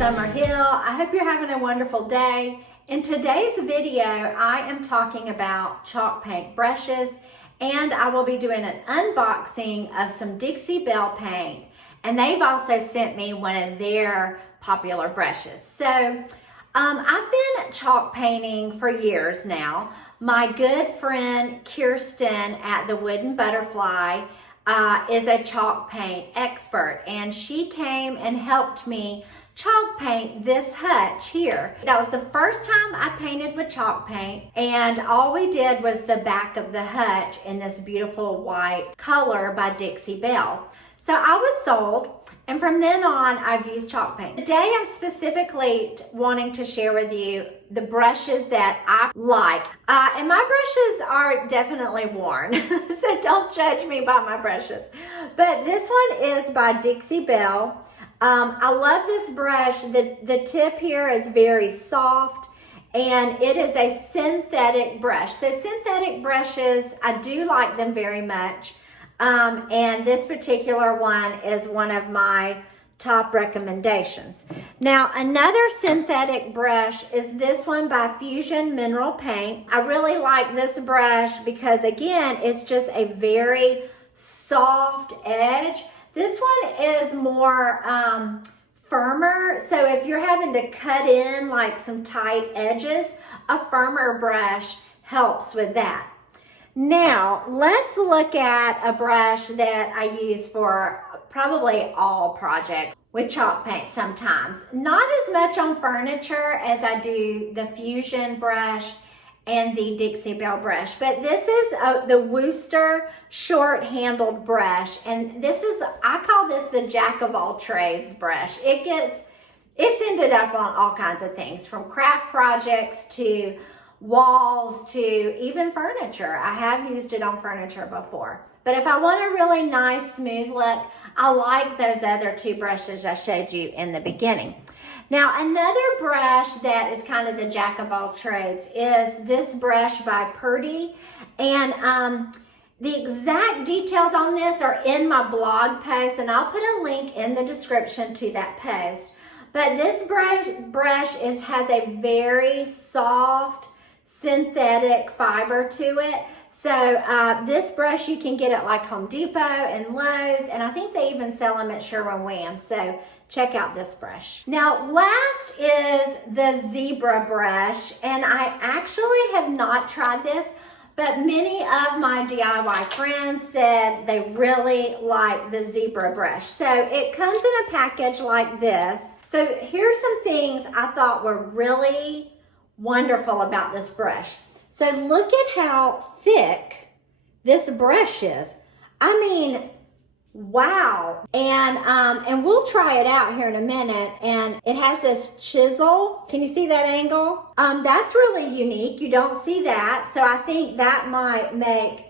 Hill. I hope you're having a wonderful day. In today's video, I am talking about chalk paint brushes, and I will be doing an unboxing of some Dixie Belle paint, and they've also sent me one of their popular brushes. So I've been chalk painting for years now. My good friend Kirsten at the Wooden Butterfly is a chalk paint expert, and she came and helped me chalk paint this hutch here. That was the first time I painted with chalk paint, and all we did was the back of the hutch in this beautiful white color by Dixie Belle. So I was sold, and from then on I've used chalk paint. Today I'm specifically wanting to share with you the brushes that I like. And my brushes are definitely worn, so don't judge me by my brushes. But this one is by Dixie Belle. I love this brush. The tip here is very soft, and it is a synthetic brush. So synthetic brushes, I do like them very much. And this particular one is one of my top recommendations. Now, another synthetic brush is this one by Fusion Mineral Paint. I really like this brush because, again, it's just a very soft edge. This one is more firmer, so if you're having to cut in like some tight edges, a firmer brush helps with that. Now, let's look at a brush that I use for probably all projects with chalk paint sometimes. Not as much on furniture as I do the Fusion brush and the Dixie Belle brush, but this is the Wooster short-handled brush, and this is, I call this the jack of all trades brush. It's ended up on all kinds of things, from craft projects to walls to even furniture. I have used it on furniture before, but if I want a really nice smooth look, I like those other two brushes I showed you in the beginning. Now, another brush that is kind of the jack of all trades is this brush by Purdy, and the exact details on this are in my blog post, and I'll put a link in the description to that post. But this brush has a very soft synthetic fiber to it. So this brush you can get at like Home Depot and Lowe's, and I think they even sell them at Sherwin-Williams. So check out this brush. Now, last is the Zibra Brush, and I actually have not tried this, but many of my DIY friends said they really like the Zibra Brush. So it comes in a package like this. So here's some things I thought were really wonderful about this brush. So look at how thick this brush is. I mean, wow. And we'll try it out here in a minute. And it has this chisel. Can you see that angle? That's really unique. You don't see that. So I think that might make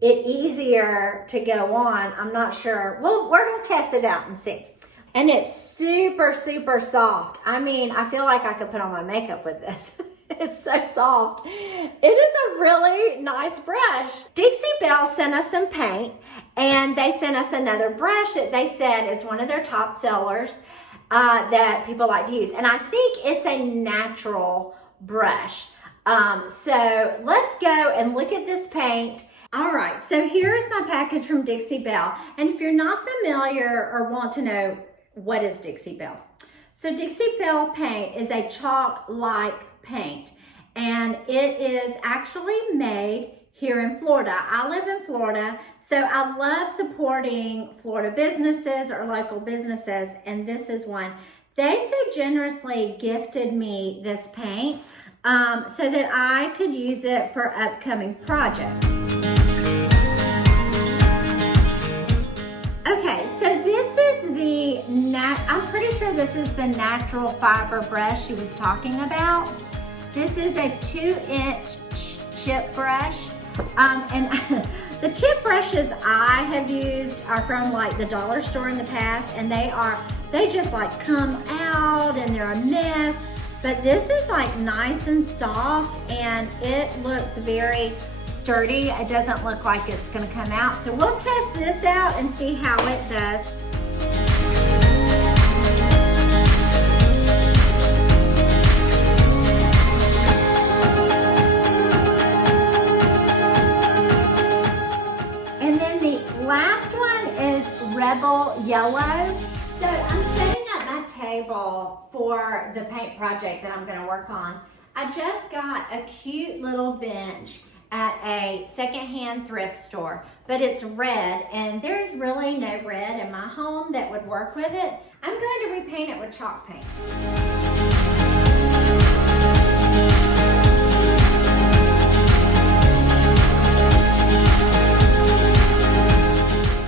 it easier to go on. I'm not sure. Well, we're going to test it out and see. And it's super, super soft. I mean, I feel like I could put on my makeup with this. It's so soft. It is a really nice brush. Dixie Belle sent us some paint, and they sent us another brush that they said is one of their top sellers that people like to use. And I think it's a natural brush. So let's go and look at this paint. All right, so here is my package from Dixie Belle. And if you're not familiar or want to know, what is Dixie Belle? So Dixie Belle paint is a chalk-like paint, and it is actually made here in Florida. I live in Florida, so I love supporting Florida businesses or local businesses, and this is one. They so generously gifted me this paint so that I could use it for upcoming projects. Okay, so this is I'm pretty sure this is the natural fiber brush she was talking about. This is a 2-inch chip brush. And the chip brushes I have used are from like the dollar store in the past, and they just like come out and they're a mess. But this is like nice and soft, and it looks very sturdy. It doesn't look like it's gonna come out. So we'll test this out and see how it does. bristle yellow. So I'm setting up my table for the paint project that I'm gonna work on. I just got a cute little bench at a secondhand thrift store, but it's red and there's really no red in my home that would work with it. I'm going to repaint it with chalk paint.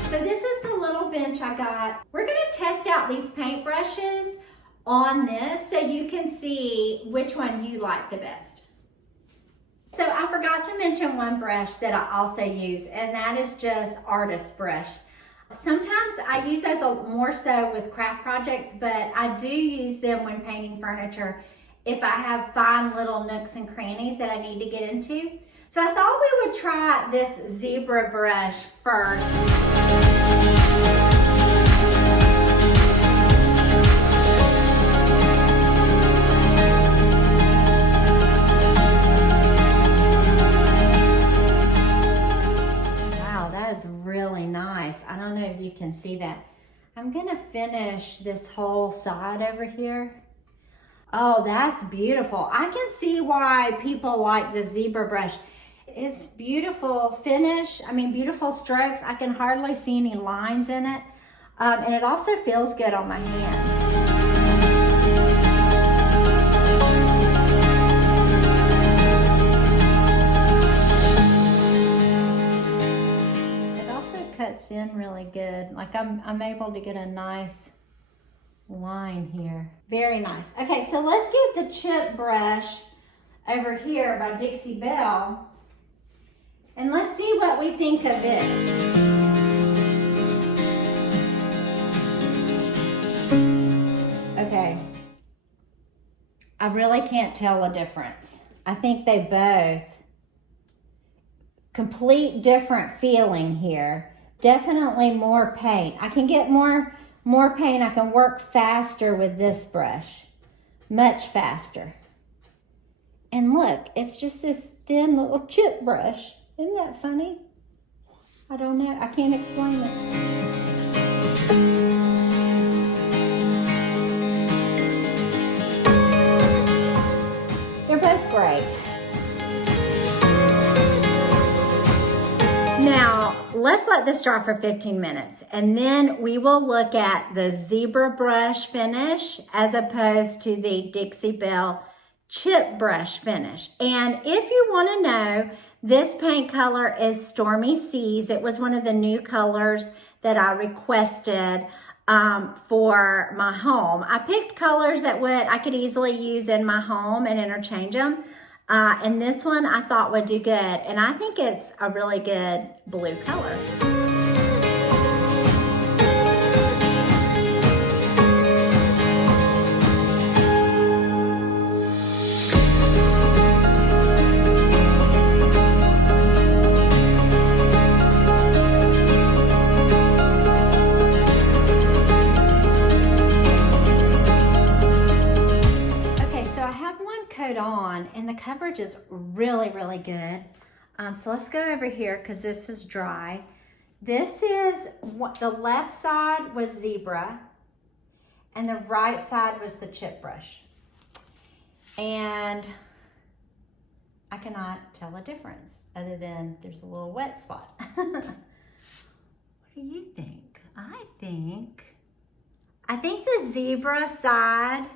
So this is the little bench I got. We're going to test out these paint brushes on this so you can see which one you like the best. So I forgot to mention one brush that I also use, and that is just artist brush. Sometimes I use those more so with craft projects, but I do use them when painting furniture if I have fine little nooks and crannies that I need to get into. So I thought we would try this Zibra brush first. Really nice. I don't know if you can see that. I'm gonna finish this whole side over here. Oh, that's beautiful. I can see why people like the Zibra brush. It's beautiful finish. I mean, beautiful strokes. I can hardly see any lines in it. And it also feels good on my hand. Cuts in really good. Like I'm able to get a nice line here. Very nice. Okay, so let's get the chip brush over here by Dixie Belle and let's see what we think of it. Okay, I really can't tell a difference. I think they both complete different feeling here. Definitely more paint. I can get more paint. I can work faster with this brush. Much faster. And look, it's just this thin little chip brush. Isn't that funny? I don't know. I can't explain it. They're both great. Now, let's let this dry for 15 minutes and then we will look at the Zibra brush finish as opposed to the Dixie Belle chip brush finish. And if you want to know, this paint color is Stormy Seas. It was one of the new colors that I requested for my home. I picked colors that I could easily use in my home and interchange them. And this one I thought would do good. And I think it's a really good blue color. On and the coverage is really good. So let's go over here because this is dry. This is what the left side was Zibra and the right side was the chip brush, and I cannot tell a difference other than there's a little wet spot. What do you think? I think the Zibra side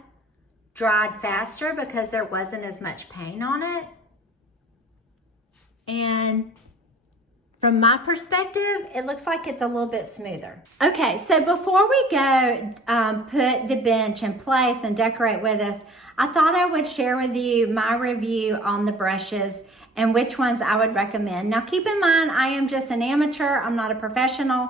dried faster because there wasn't as much paint on it. And from my perspective, it looks like it's a little bit smoother. Okay, so before we go put the bench in place and decorate with us, I thought I would share with you my review on the brushes and which ones I would recommend. Now keep in mind, I am just an amateur, I'm not a professional.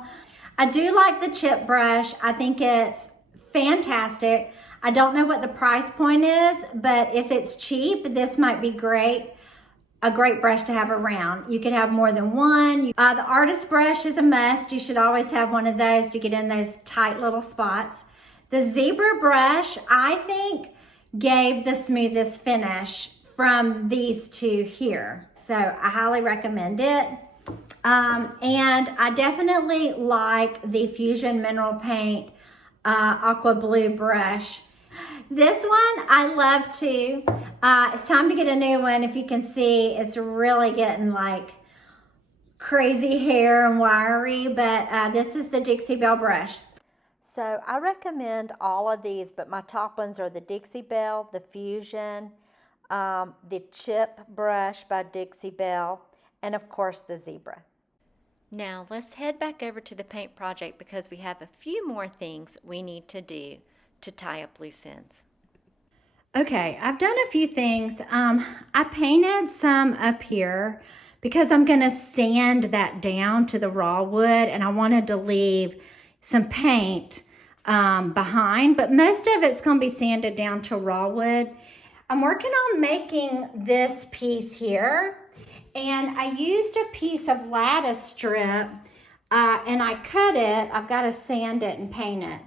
I do like the chip brush. I think it's fantastic. I don't know what the price point is, but if it's cheap, this might be great. A great brush to have around. You could have more than one. The artist brush is a must. You should always have one of those to get in those tight little spots. The Zibra brush, I think, gave the smoothest finish from these two here. So I highly recommend it. And I definitely like the Fusion Mineral Paint Aqua Blue brush. This one I love too. It's time to get a new one. If you can see, it's really getting like crazy hair and wiry, but this is the Dixie Belle brush. So I recommend all of these, but my top ones are the Dixie Belle, the Fusion, the Chip brush by Dixie Belle, and of course the Zibra. Now let's head back over to the paint project because we have a few more things we need to do to tie up loose ends. Okay, I've done a few things. I painted some up here because I'm gonna sand that down to the raw wood, and I wanted to leave some paint behind, but most of it's gonna be sanded down to raw wood. I'm working on making this piece here, and I used a piece of lattice strip and I cut it. I've got to sand it and paint it,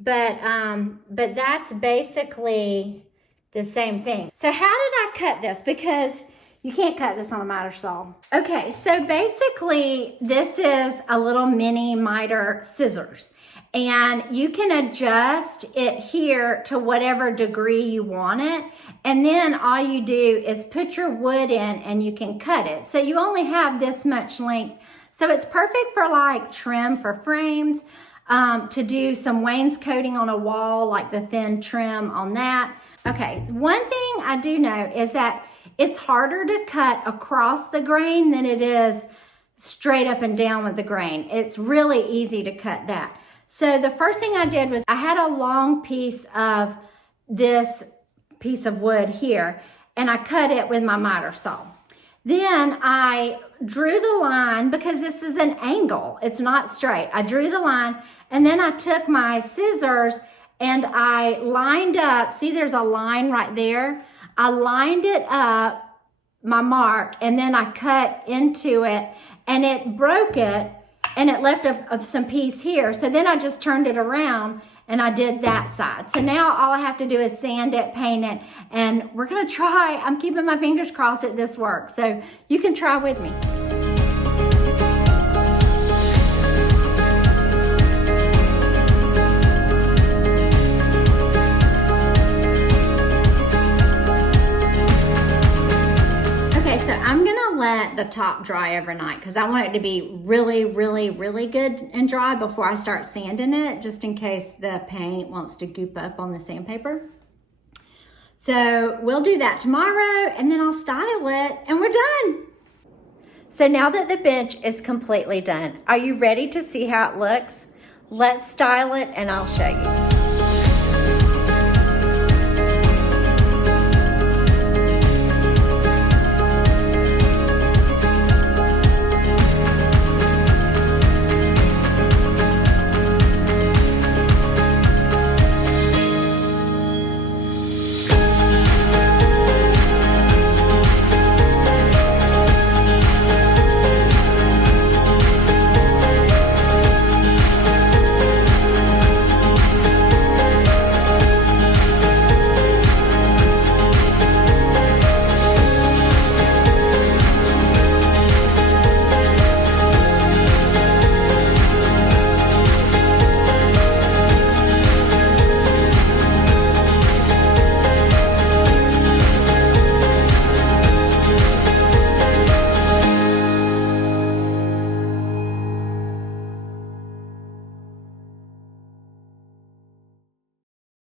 but that's basically the same thing. So how did I cut this? Because you can't cut this on a miter saw. Okay, so basically this is a little mini miter scissors, and you can adjust it here to whatever degree you want it, and then all you do is put your wood in and you can cut it. So you only have this much length, so it's perfect for like trim for frames, to do some wainscoting on a wall, like the thin trim on that. Okay, one thing I do know is that it's harder to cut across the grain than it is straight up and down with the grain. It's really easy to cut that. So the first thing I did was I had a long piece of this piece of wood here, and I cut it with my miter saw. Then I drew the line because this is an angle. It's not straight. I drew the line, and then I took my scissors and I lined up. See, there's a line right there. I lined it up, my mark, and then I cut into it, and it broke it, and it left some piece here. So then I just turned it around and I did that side. So now all I have to do is sand it, paint it, and we're gonna try. I'm keeping my fingers crossed that this works. So you can try with me. I'm gonna let the top dry overnight because I want it to be really, really, really good and dry before I start sanding it, just in case the paint wants to goop up on the sandpaper. So we'll do that tomorrow, and then I'll style it and we're done. So now that the bench is completely done, are you ready to see how it looks? Let's style it and I'll show you.